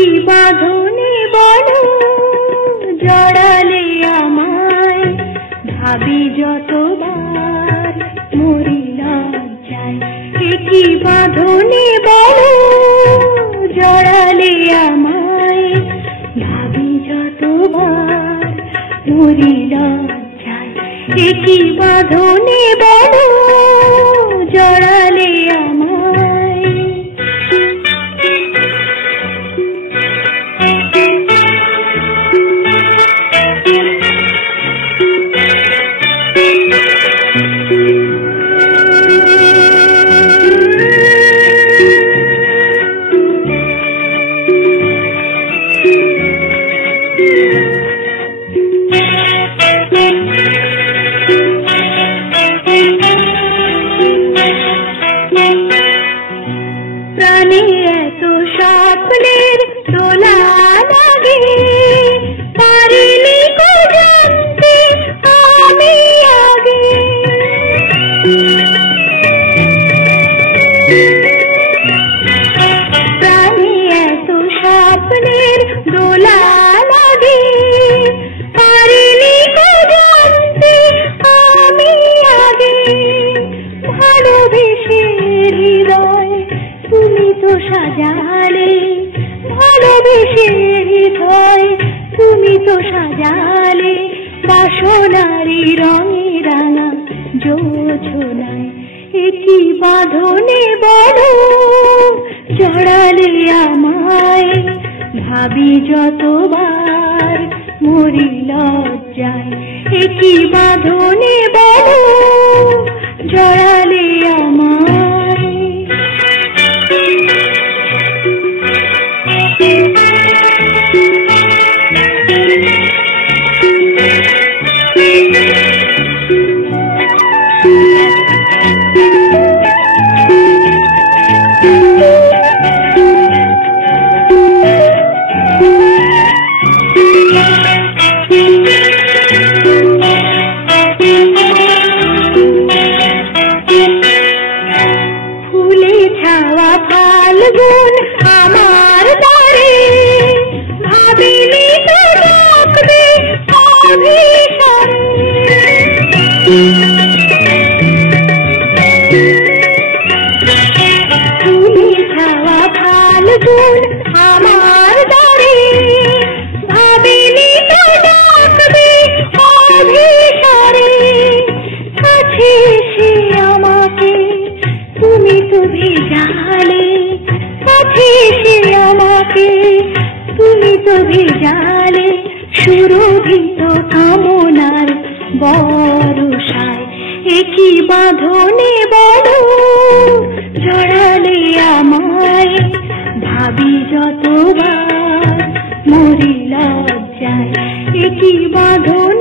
কি বাঁধনে বলো জড়ালে আমায়, ভাবি যতবার মরি লজ্জায়। কি বাঁধনে বলো জড়ালে আমায়, ভাবি যতবার মরি লজ্জায়। কি বাঁধনে বলো জড়ালে আমায়। প্রাণে এত স্বপ্নের দোলা লাগে, পারিনি কো জানতে আমি আগে। প্রাণে এত স্বপ্নের দোলা লাগে, পারিনি কো জানতে আমি আগে। ভালোবেসে হৃদয় তুমি তো সাজালে, ভালোবেসে হৃদয় তুমি তো সাজালে, বাসনারি রঙে রাঙা জোছনায়। কি বাঁধনে বলো জড়ালে আমায়, ভাবি যতবার মরি লজ্জায়। কি বাঁধনে বলো জড়ালে আমায়। ফুলে ছাওয়া ফাল্গুন আমার দ্বারে, ভাবিনি তো ডাকবে অভিসারে। ফুলে ছাওয়া ফাল্গুন আমার দ্বারে, ভাবিনি তো ডাকবে অভিসারে। কাছে এসে আমাকে তুমি তো ভেজালে, কাছে এসে আমাকে তুমি তো ভেজালে, সুরভিত কামনার বরষায়। কি বাঁধনে বলো জড়ালে আমায়, ভাবি যতবার মরি লজ্জায়। কি বাঁধনে